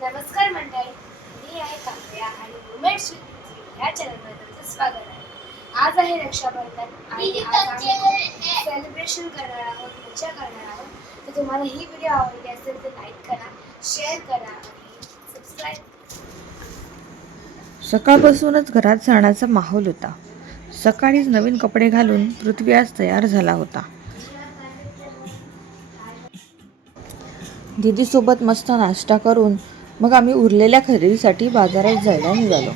नमस्कार मंडळी, मी आहे काव्या आणि मुमेंट्स या चॅनलमध्ये तुमचं स्वागत आहे. आज आहे रक्षाबंधन आणि आज आम्ही सेलिब्रेशन करणार आहोत, मजा करणार आहोत. तर तुम्हाला ही व्हिडिओ आवडली असेल तर लाईक करा, शेअर करा आणि सबस्क्राईब. सकाळपासूनच घरात सणाचा माहोल होता. सकाळीच नवीन कपडे घालून पृथ्वी आज तयार झाला होता. दीदीसोबत मस्त नाश्ता करून मग आम्ही उरलेल्या खरेदीसाठी बाजारात जायला निघालो.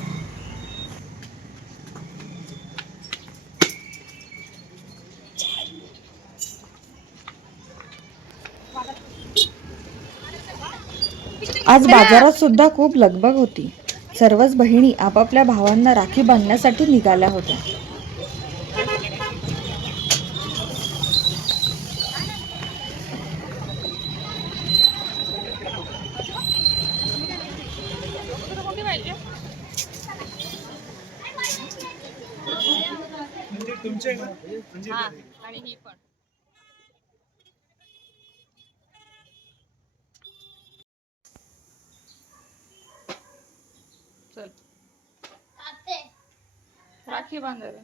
आज बाजारात सुद्धा खूप लगबग होती. सर्वच बहिणी आपापल्या भावांना राखी बांधण्यासाठी निघाल्या होत्या. तुमचे आणि ही पण चल राखी बांधायला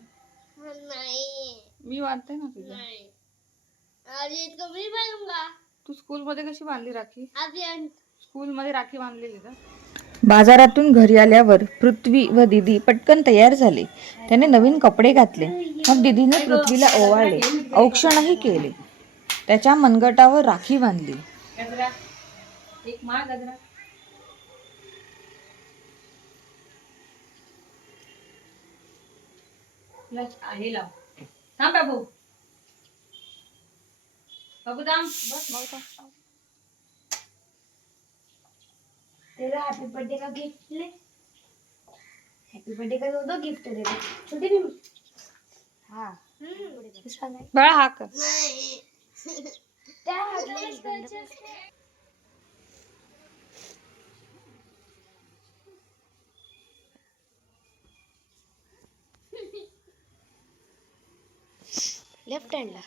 नाही मी बांधते ना तुझ्या. नाही अरे इतकं मी बांधूंगा. तू स्कूल मध्ये कशी बांधली राखी? अभी स्कूल मध्ये राखी बांधलेली का? बाजारातून घरी आल्यावर पृथ्वी व दीदी पटकन तयार झाले. त्याने नवीन कपडे घातले. मग दीदीने पृथ्वीला ओवाळले, औक्षणही केले. त्याच्या मनगटावर राखी बांधली. गजरा एक मा गजरा आहे लाव. थांब बाबू, बाबू थांब बस. बाबू तेरा हैप्पी बर्थडे का गिफ्ट ले. हैप्पी बर्थडे का दो गिफ्ट दे दे. छोटी भी. हाँ. किसका नाही? बाळा हा कर. नाही त्या हातालाच करायचे असते. लेफ्ट हँडला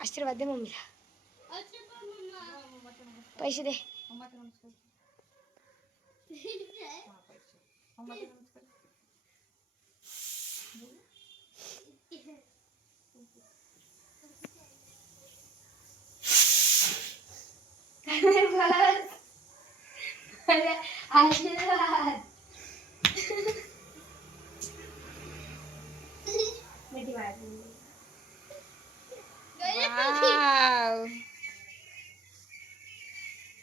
आशीर्वाद दे मम्मीला. पैसे दे. बस. अरे आशीर्वाद. मिठी मार. वाव.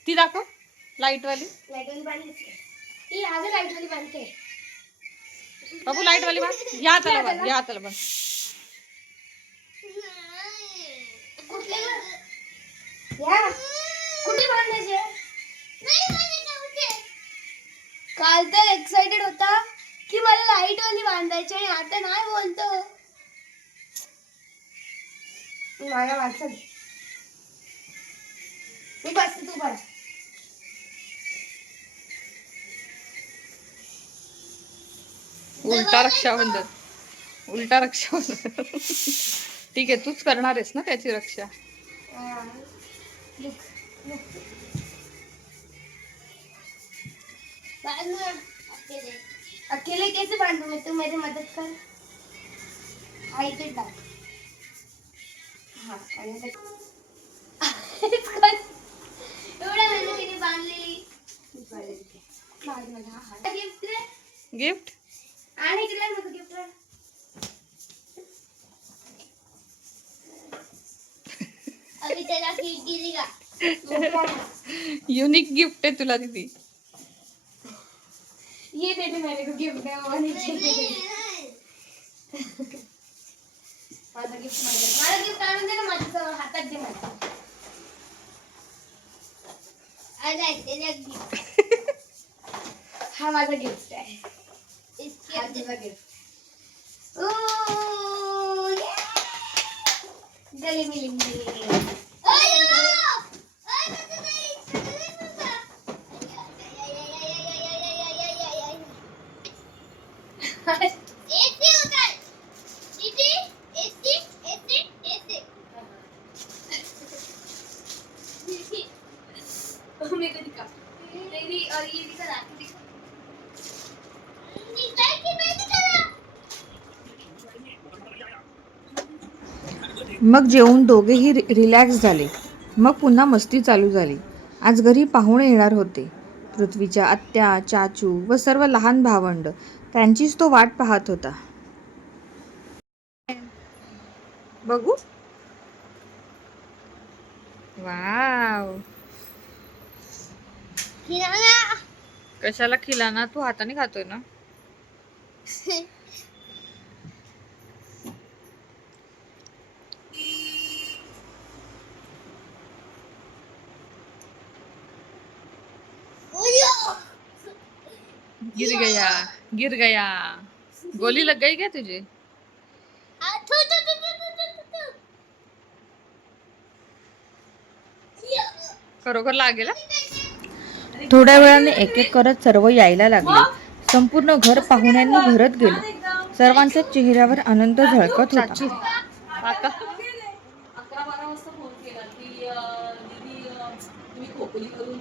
ती दाखव लाईट वाली. लाईट वाली बांधली. ही आज लाईट वाली बांधते. बाबू लाईट वाली बांध. या हाताला बांध, या हाताला बांध. कुठले या कुठे बांधायचे? काल तर एक्साइटेड होता की मला लाईट वाली बांधायची आणि आता नाही बोलतो. माझ्या वाचन मी बसते, तू बस. उलटा रक्षाबंधन, उलटा रक्षाबंधन. ठीक आहे, तूच करणार आहेस ना त्याची रक्षा. अकेले कैसे बांधू मैं? तू मेरी मदद कर. आई के डाल. हाँ एवढ्या मेहनतीने बांधलेली गिफ्ट रे. गिफ्ट आणि इकडे नको गिफ्ट रे. अभी त्याला गिफ्ट दिली का? युनिक गिफ्ट आहे तुला दीदी. ये दे दे मेरे को गिफ्ट है वो नीचे दे दे. माझा गिफ्ट मला गिफ्ट आणून दे ना. माझ्या हातात दे मला. अरे त्याला गिफ्ट हा माझा गिफ्ट आहे. इसके हा तुझा गिफ्ट. ओ गली मिलेंगे. मेरे को दिखा तेरी और ये दिखा राखी दिखा दिखाई कि नहीं दिखा? मग जेवून दोघेही रिलॅक्स झाले. मग पुन्हा मस्ती चालू झाली. आज घरी पाहुणे येणार होते. पृथ्वीच्या आत्या, चाचू व सर्व लहान भावंड. त्यांचीच तो वाट पाहत होता. बघू. वाव. खिलाना. कशाला खिलाना? तू हाताने खातोय ना. गिर गया, गिर गया. गोली लग गई क्या तुझे? थू, थू, थू, थू, थू, थू, थू. खरोखर लागेल हा? थोड्या वेळाने एक एक करत सर्व यायला लागले. संपूर्ण घर पाहुण्यांनी भरत गेलं. सर्वांच्या चेहऱ्यावर आनंद झळकत होता. चाचू आता 11-12 वाजता फोन केला की दीदी तुम्ही खोपोली करून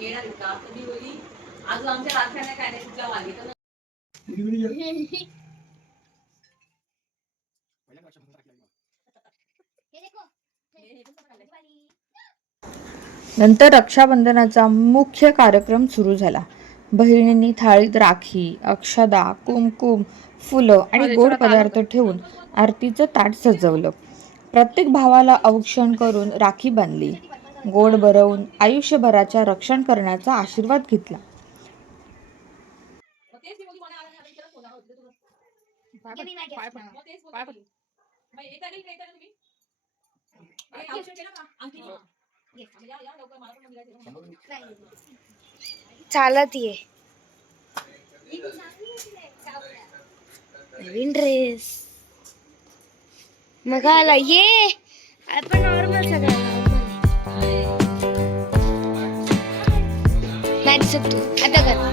येणार आहे का? तर मी बोलली अजून आमच्या राख्या नाही काय नाही तुझ्या मागे तर नंतर रक्षाबंधनाचा मुख्य कार्यक्रम सुरू झाला. बहिणींनी थाळीत राखी, अक्षदा, कुमकुम, फुलं आणि गोड पदार्थ ठेवून आरतीचं ताट सजवलं. प्रत्येक भावाला औक्षण करून राखी बांधली. गोड भरवून आयुष्यभराच्या रक्षण करण्याचा आशीर्वाद घेतला. मग तेच ती बोलली मला आला नाही त्याला फोन होते तुला पाय पड. मग तेच बोलली मग येता नाही काय तुम्ही हे औषध केलं का आणखी या या लवकर मला पण निघायचं चालत ये नवीन ड्रेस मग आला ये आपण नॉर्मल सगळं नाही दिसत तू आता कर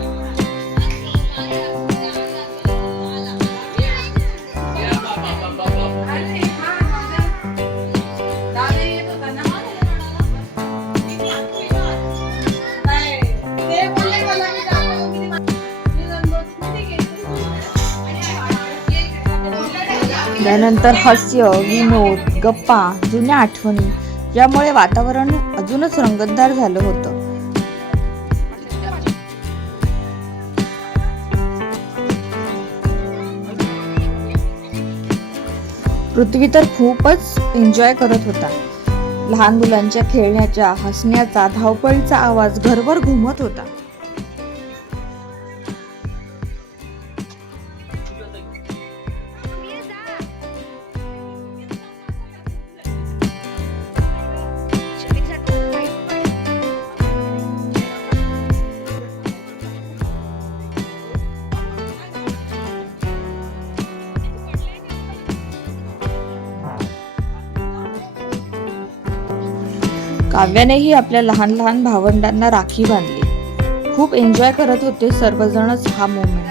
त्यानंतर हास्य, विनोद, गप्पा, जुन्या आठवणी यामुळे वातावरण अजूनच रंगतदार झालं होतं. पृथ्वी तर खूपच एन्जॉय करत होता. लहान मुलांच्या खेळण्याच्या, हसण्याचा, धावपळीचा आवाज घरभर घुमत होता. काव्यानेही आपल्या लहान लहान भावंडांना राखी बांधली. खूप एन्जॉय करत होते सर्वजणच हा मोमेंट.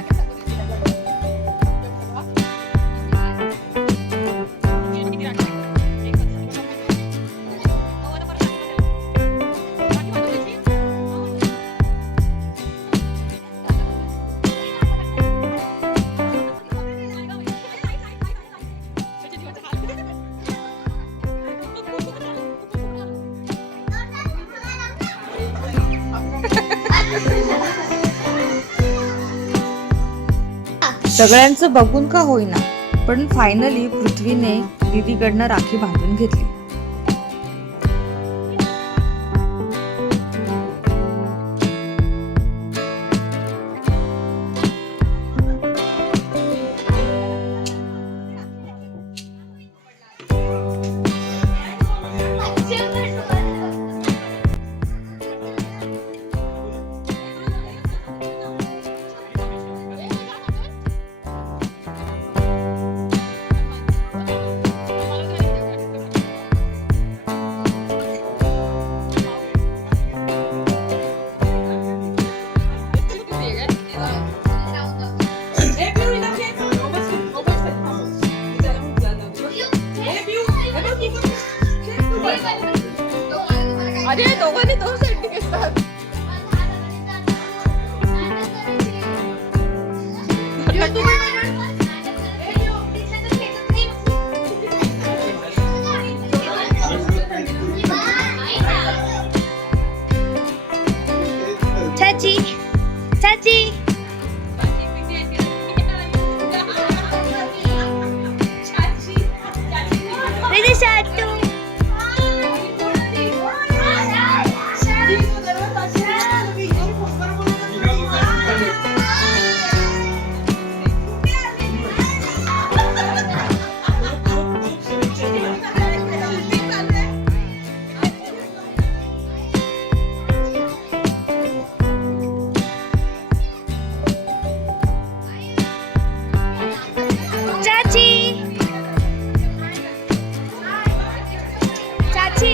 सगळ्यांचं बघून का होईना पण फायनली पृथ्वीने दीदीकडनं राखी बांधून घेतली. अरे दोघांनी दोन साईड दिसतात. चाची चाची मेरे शाटू चाची चाची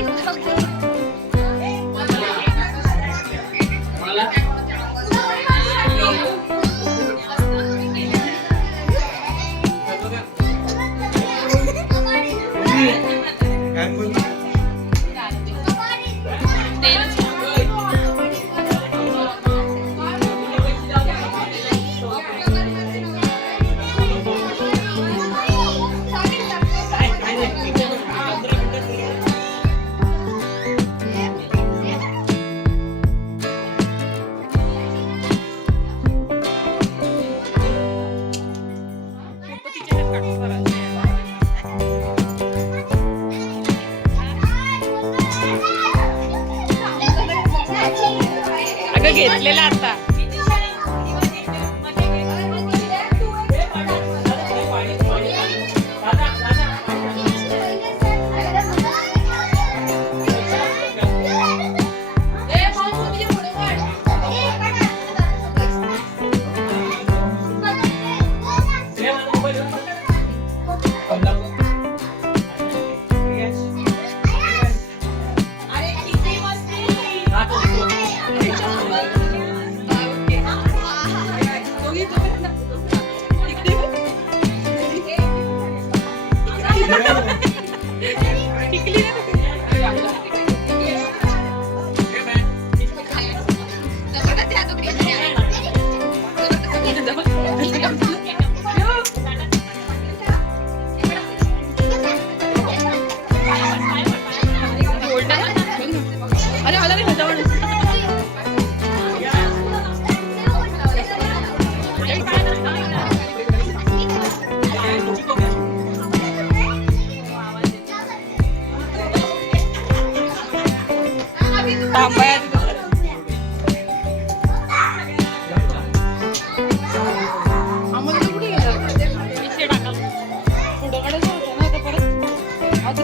अगं घेतलेला आता. अरे मला नाही होतं.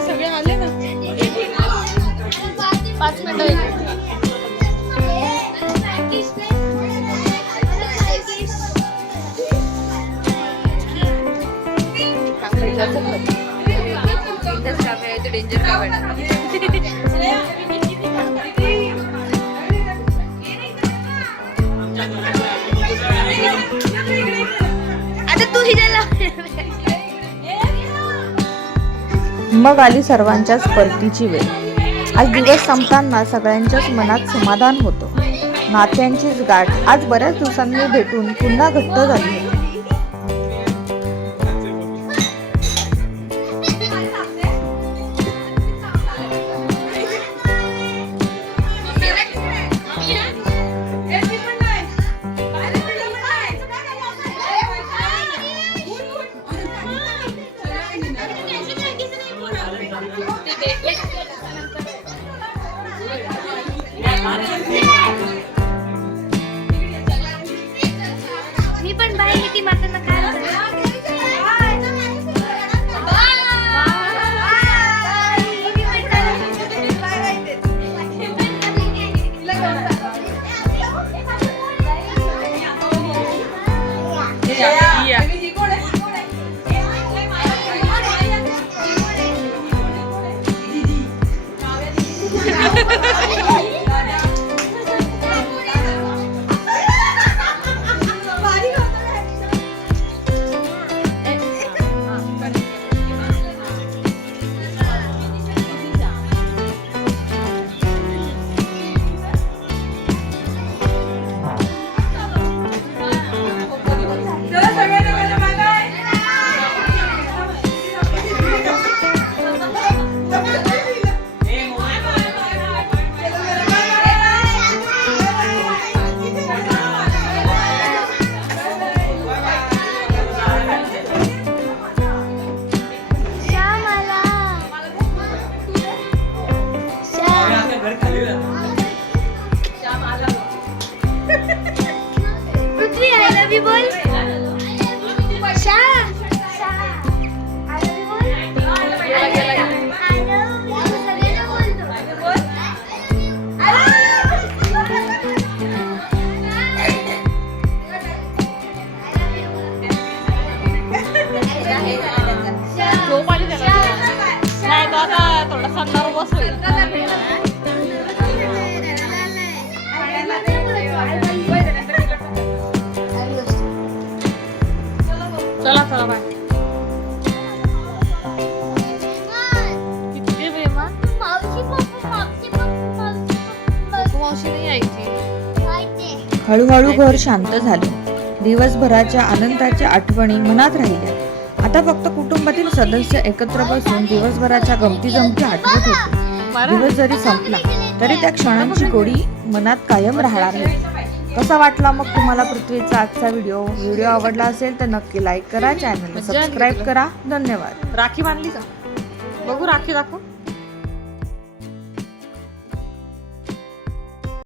सगळे आले ना. 5 मिनिटं डेंजर का आता तू ही झाला. मग आली सर्वांच्याच परतीची वेळ. आज दिवस संपताना सगळ्यांच्याच मनात समाधान होतं. नात्यांचीच गाठ आज बऱ्याच दिवसांनी भेटून पुन्हा घट्ट झाली होती. मी पण बाहेर येते मातांना काय हळूहळू घर शांत झाले. दिवसभराच्या आनंदाच्या आठवणी मनात राहिल्या. आता फक्त कुटुंबातील सदस्य एकत्र बसून दिवसभराच्या गमती जमती आठवत होते. दिवस जरी संपला तरी त्या क्षणांची गोडी मनात कायम राहणार होती. कसा वाटला मग तुम्हाला पृथ्वीचा आजचा व्हिडिओ आवडला असेल तर नक्की लाईक करा, चॅनलला सबस्क्राईब करा. धन्यवाद. राखी बांधली का? बघू राखी दाखव.